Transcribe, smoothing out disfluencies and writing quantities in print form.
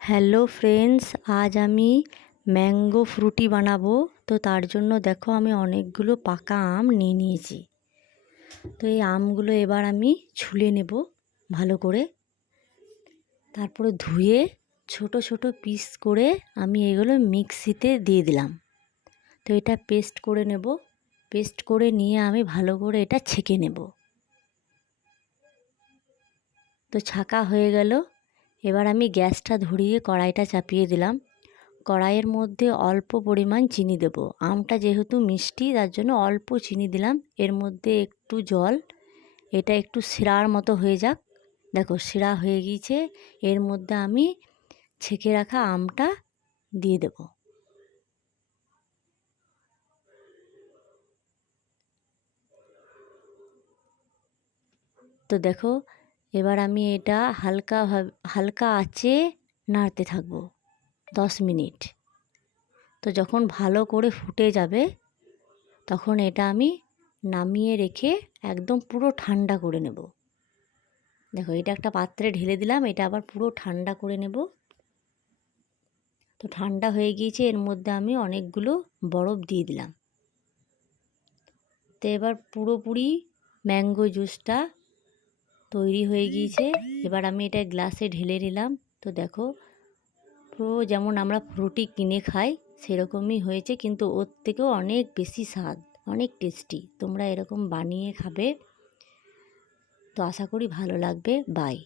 Hello friends, আজ আমি mango Frooti বানাবো। তো তার জন্য দেখো আমি অনেকগুলো পাকা আম নিয়ে নিয়েছি। তো এই আমগুলো এবার আমি ছুলে নেব ভালো করে, তারপরে ধুয়ে ছোট ছোট পিস করে আমি এগুলো মিক্সিতে দিয়ে দিলাম। তো এটা পেস্ট করে নেব। পেস্ট করে নিয়ে আমি ভালো করে এটা ছেঁকে নেব। তো ছাঁকা হয়ে গেল। এবার আমি গ্যাসটা ধরিয়ে কড়াইটা চাপিয়ে দিলাম। কড়াইয়ের মধ্যে অল্প পরিমাণ চিনি দেব। আমটা যেহেতু মিষ্টি তার জন্য অল্প চিনি দিলাম। এর মধ্যে একটু জল, এটা একটু শিরার মতো হয়ে যাক। দেখো শিরা হয়ে গিয়েছে। এর মধ্যে আমি ছেঁকে রাখা আমটা দিয়ে দেব। তো দেখো এবার আমি এটা হালকা আঁচে নাড়তে থাকবো 10 মিনিট। তো যখন ভালো করে ফুটে যাবে তখন এটা আমি নামিয়ে রেখে একদম পুরো ঠান্ডা করে নেব। দেখো এটা একটা পাত্রে ঢেলে দিলাম, এটা আবার পুরো ঠান্ডা করে নেব। তো ঠান্ডা হয়ে গিয়েছে, এর মধ্যে আমি অনেকগুলো বরফ দিয়ে দিলাম। তো এবার পুরোপুরি ম্যাঙ্গো জুসটা তৈরি হয়ে গিয়েছে। এবার আমি এটা গ্লাসে ঢেলে নিলাম। তো দেখো পুরো যেমন আমরা ফ্রুটি কিনে খাই সেরকমই হয়েছে, কিন্তু ওর থেকেও অনেক বেশি স্বাদ, অনেক টেস্টি। তোমরা এরকম বানিয়ে খাবে। তো আশা করি ভালো লাগবে। বাই।